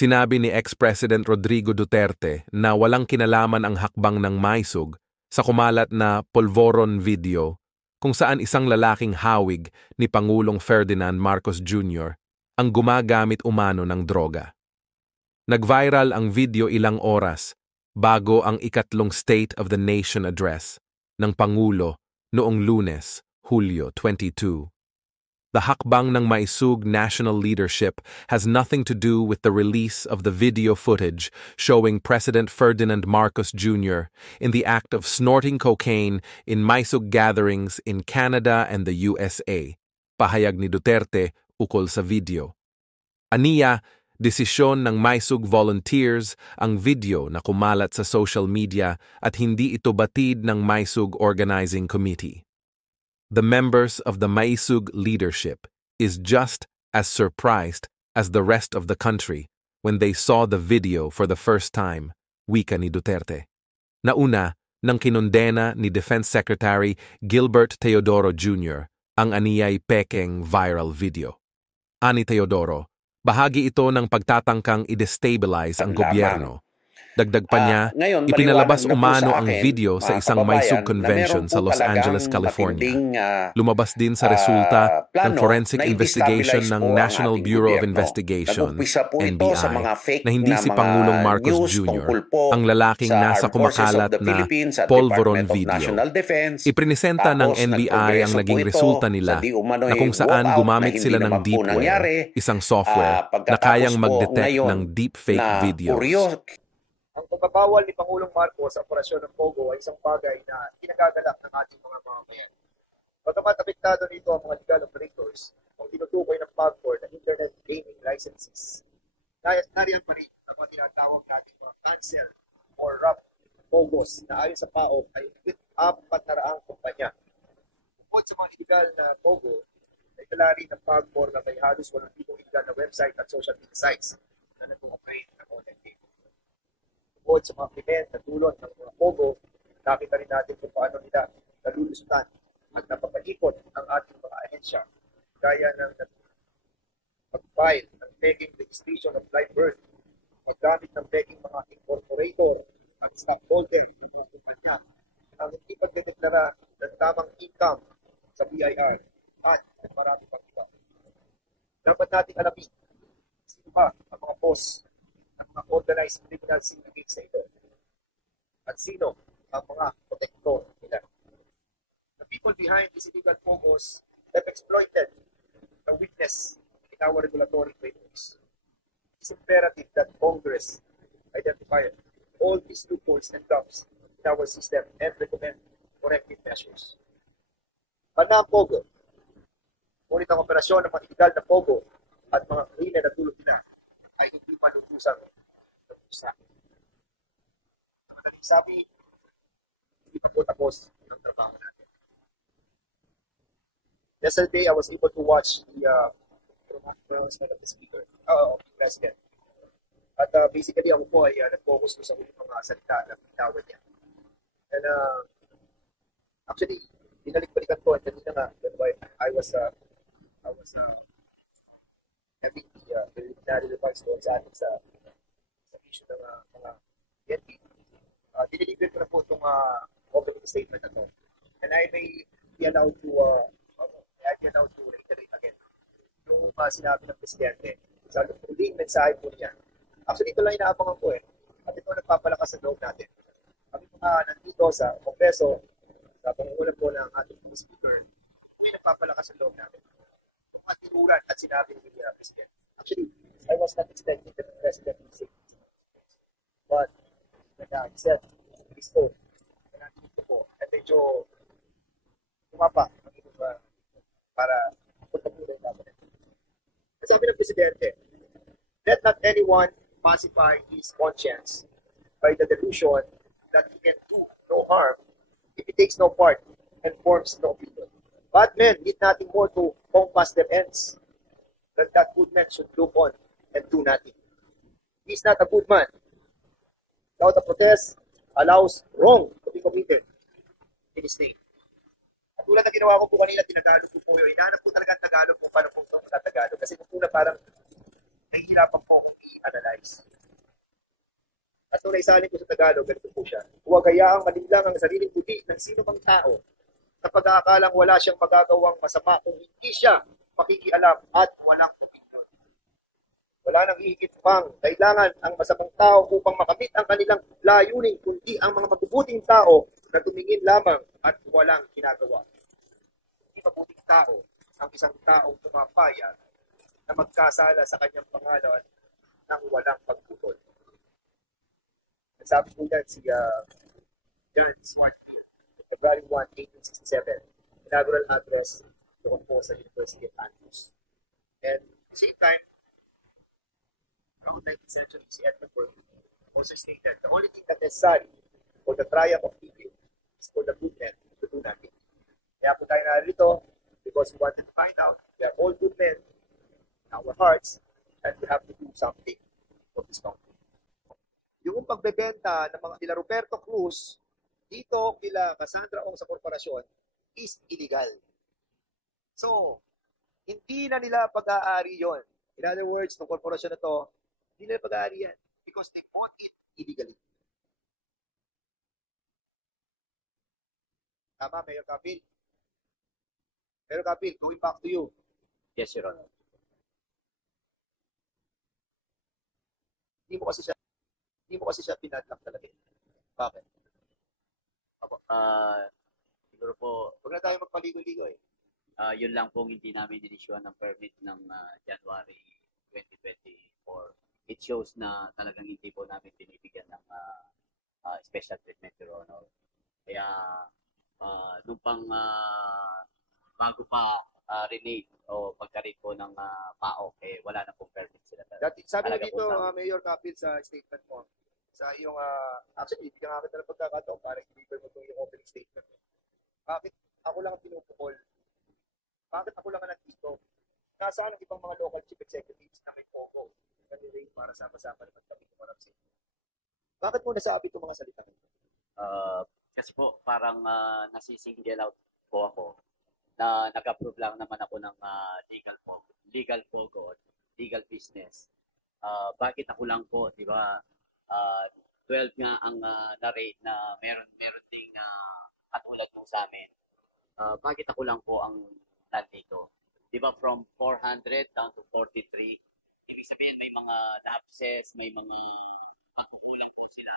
Sinabi ni ex-President Rodrigo Duterte na walang kinalaman ang hakbang ng Maisog sa kumalat na Polvoron video kung saan isang lalaking hawig ni Pangulong Ferdinand Marcos Jr. ang gumagamit umano ng droga. Nag-viral ang video ilang oras bago ang ikatlong State of the Nation Address ng Pangulo noong Lunes, Hulyo 22. The hakbang ng Maisug national leadership has nothing to do with the release of the video footage showing President Ferdinand Marcos Jr. in the act of snorting cocaine in Maisug gatherings in Canada and the USA, pahayag ni Duterte ukol sa video. Aniya, desisyon ng Maisug volunteers ang video na kumalat sa social media at hindi ito batid ng Maisug Organizing Committee. The members of the Maisug leadership is just as surprised as the rest of the country when they saw the video for the first time, wika ni Duterte. Nauna, nang kinondena ni Defense Secretary Gilbert Teodoro Jr. ang aniyay pekeng viral video. Ani Teodoro, bahagi ito ng pagtatangkang i-destabilize ang gobyerno. Dagdag pa niya, Ngayon, ipinalabas maliwanag na po umano sa ang akin, video sa mga isang kababayan, Maisug na convention meron sa po Los talagang Angeles, California. matinding, Lumabas din sa resulta ng plano forensic na investigation i-destabilize ng po ang National ating Bureau of gobyerno. Investigation, Nag-umpisa po ito NBI, sa mga fake na hindi na si mga Pangulong Marcos news Jr. tungkol po ang lalaking sa nasa Armed Forces of kumakalat the na Philippines at Polvoron Department of video. National Defense. Iprinisenta ng Tapos, NBI ang nagprogreso naging po ito resulta sa nila di umano'y na kung saan walkout gumamit na hindi sila ng naman po deepware, nangyari. isang software na Pagkatapos kayang po mag-detect ngayon ng deepfake na videos. Ang pagbabawal ni Pangulong Marcos sa operasyon ng Pogo ay isang bagay na kinagagalak ng ating mga mamamayan. Bagamat apektado nito ang mga legal operators ang tinutukoy ng PAGCOR na Internet Gaming Licenses, nariyan pa rin ang mga tinatawag natin mga cancel or RAP Pogos na ayon sa PAOK ay higit 400 kumpanya. Bukod sa mga illegal na Pogo, ay dala rin ng PAGCOR na may halos 8,000 illegal na website at social media sites na nag-operate ng online gaming. Bukod sa mga krimen na dulot ng mga Pogo, nakita rin natin kung paano nila nalulusutan at napapaikot ang ating mga ahensya gaya ng pag-file ng peking registration of live birth, paggamit ng peking mga incorporator at stockholder ng mga kumpanya, ang hindi pagdedeklara ng tamang income sa BIR at marami pang iba. Dapat natin alamin sino ba ang mga boss ng mga organized criminal syndicates sa ito at sino ang mga protector nila. The people behind these illegal Pogos have exploited the weakness in our regulatory frameworks. It's imperative that Congress identify all these loopholes and gaps in our system and recommend corrective measures. Banda ang Pogo, ngunit ang operasyon ng mga illegal na Pogo at mga krimen na tulog nila ay hindi malutusan ng pusa. Ang sabi, hindi pa po tapos ang trabaho natin. Yesterday, I was able to watch the pronouncement of the speaker, of the president. At basically, ako po ay nag-focus ko sa mga salita na bitawan niya. And actually, binalik-balikan ko, and kanina nga, I was having the preliminary remarks doon sa atin sa issue ng mga PNP. Diniliver ko na po itong opening statement na to. And I may be allowed to reiterate again yung sinabi ng Presidente sa huling mensahe po niya. Actually, ito lang inaabangan ko at ito nagpapalakas sa loob natin. Kami mga nandito sa Kongreso, sa pangungunan po ng ating speaker, yung nagpapalakas sa loob natin. Yung matinuran at sinabi ni Presidente. Actually, I was not expecting that the President would say this. But, he said, Cristo, nandito po, at medyo umapa para punta po rin natin. Sabi ng Presidente, let not anyone pacify his conscience by the delusion that he can do no harm if he takes no part and forms no opinion. Bad men need nothing more to compass their ends than that good man should look on and do nothing. He is not a good man. Now the protest allows wrong to be committed in his name. At tulad na ginawa ko po kanina, tinagalog ko po yun. Hinahanap ko talaga ang Tagalog kung paano po ito Tagalog. Kasi kung una parang nahihirapan po akong i-analyze. At nung naisalin ko sa Tagalog, ganito po siya. Huwag hayaang malinlang ang sariling puti ng sino mang tao sa pag-aakalang wala siyang magagawang masama kung hindi siya makikialam at walang opinion. Wala nang higit pang kailangan ang masamang tao upang makamit ang kanilang layunin, kundi ang mga mabubuting tao na tumingin lamang at walang ginagawa. Hindi mabuting tao ang isang taong pumapayag na magkasala sa kanyang pangalan ng walang pagputol. Sabi po yan si John Swartfield, February 1, 1867, inaugural address doon po sa University of Andrews. And at the same time, around 19th century, si Edmund Burke also stated, the only thing that is necessary for the triumph of evil is for the good men to do nothing. Kaya po tayo narito because we wanted to find out we are all good men in our hearts and we have to do something for this country. Yung pagbebenta ng mga nila Roberto Cruz dito kila Cassandra Ong sa korporasyon is illegal. So, hindi na nila pag-aari yon. In other words, ng korporasyon na to, hindi nila pag-aari yan because they bought it illegally. Tama, Mayor Kapil? Mayor Kapil, going back to you. Yes, Your Honor. Hindi mo kasi siya pinadlock talaga. Bakit? Siguro po, Huwag na tayo magpaligo-ligo eh. yun lang pong hindi namin inisyon ng permit ng January 2024. It shows na talagang hindi po namin binibigyan ng special treatment, Your Honor. Kaya, nung pang bago pa renate o pagkarit po ng PAOK, wala na pong permit sila. Sabi mo Talaga dito, po sa- Mayor Kapil, sa statement mo, sa iyong, actually, bigyan nga kita ng pagkakataon para i-deliver mo itong yung opening statement mo. Bakit ako lang ang pinupukol? Bakit ako lang ang nandito? Nasaan ang ibang mga local chief executives na may pogo na nilay para sama-sama na magpapit ng corruption? Bakit mo nasabi itong mga salita nito? Kasi po, parang nasisingle out po ako na nag-approve lang naman ako ng legal pogo, legal business. Bakit ako lang po, di ba? 12 nga ang na-rate na meron ding katulad nung sa amin. Bakit ako lang po ang nandito? Di ba from 400 down to 43? Ibig sabihin may mga lapses, may mga pagkukulang po sila.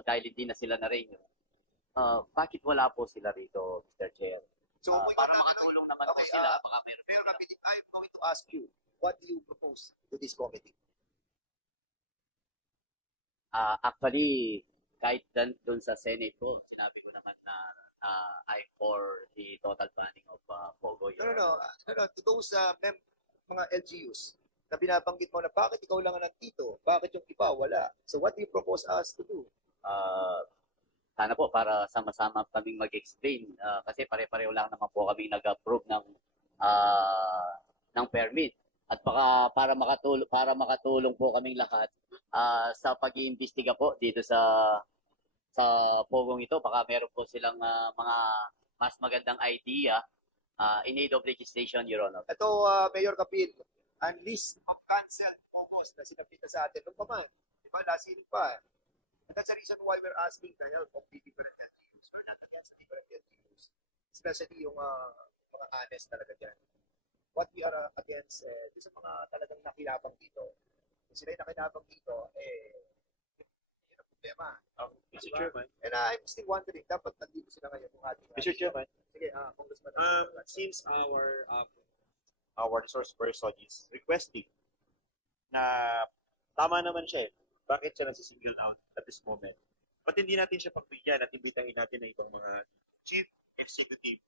Dahil hindi na sila na-renew. Bakit wala po sila rito, Mr. Chair? So, Para makatulong naman po sila. Baka meron Mayor Kapil, if I'm going to ask you, what do you propose to this committee? Actually, kahit doon sa Senate po, sinabi ko naman na I'm for the total banning of Pogo. No. To those mga LGUs na binabanggit mo na bakit ikaw lang ang nandito, bakit yung iba wala. So what do you propose us to do? Sana po para sama-sama kaming mag-explain kasi pare-pareho lang naman po kaming nag-approve ng permit. At para makatulong po kaming lahat sa pag-iimbestiga po dito sa Pogong ito, baka meron po silang mga mas magandang idea in aid of legislation, Your Honor. Ito, Mayor Kapil, ang list of canceled Pogos na sinapita sa atin, nung pa man, di ba, last year pa. And that's the reason why we're asking the help of the different LGUs, or not against the different LGUs, especially yung mga honest talaga dyan. What we are against, sa mga talagang nakilabang dito, kung sila yung nakilabang dito, yun ang problema. Mr. Diba? Chairman, And I'm still wondering, dapat nandito sila ngayon kung ating... Mr. Chairman, Sige, Congressman. since our resource person is requesting na tama naman siya bakit siya nasa-single out at this moment? Ba't hindi natin siya pagbigyan at imbitahin natin ng ibang mga chief executive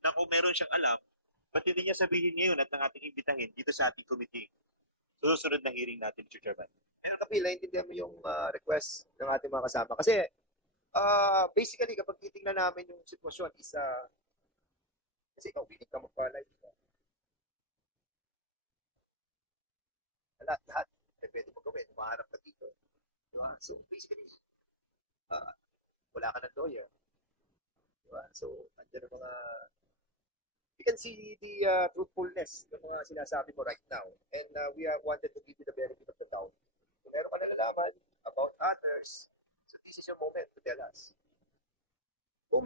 na kung meron siyang alam, ba't hindi niya sabihin ngayon at ng ating imbitahin dito sa ating committee? Susunod na hearing natin, Mr. Chairman. Kaya Kapil, naintindihan mo yung request ng ating mga kasama. Kasi, basically, kapag titingnan namin yung sitwasyon is, kasi ikaw, willing ka magpalay. Lahat, pwede mo gawin, umaharap ka dito. Diba? So, basically, wala ka ng lawyer. Diba? So, andyan ang mga, you can see the truthfulness ng mga sinasabi mo right now. And we wanted to give you the benefit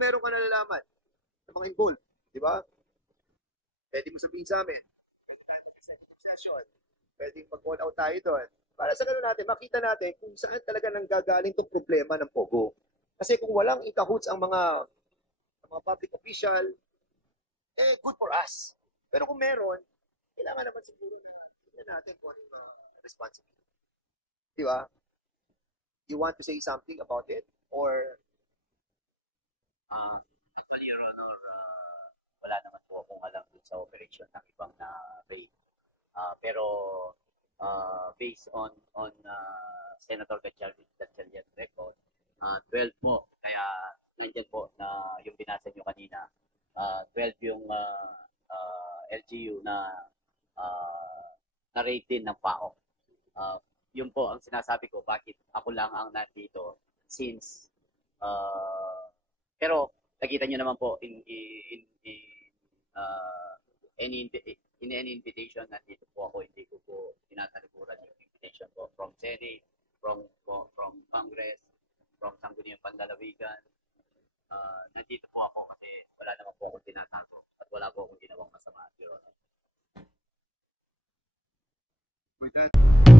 meron ka nalalaman na mga involved, di ba? Pwede mo sabihin sa amin. Pwede mag-call out tayo doon. Para sa ganun natin, makita natin kung saan talaga nanggagaling itong problema ng Pogo. Kasi kung walang ikahoots ang mga public official, good for us. Pero kung meron, kailangan naman siguro na natin kung anong responsibility. Di ba? You want to say something about it? Or Actually, Your Honor, wala naman po akong alam dun sa operation ng ibang na raid. Pero based on Senator Gatchalian's record, 12 po. Kaya nandiyan po na yung binasa nyo kanina, 12 yung LGU na na-raid din ng PAO. Yun po ang sinasabi ko, bakit ako lang ang nandito since pero nakita nyo naman po in any invitation nandito po ako, hindi ko po tinatalikuran yung invitation ko from Senate, from Congress, from Sangguniang Panlalawigan. Nandito po ako kasi wala naman po akong tinatago at wala po akong ginawang masama, Your Honor. with that,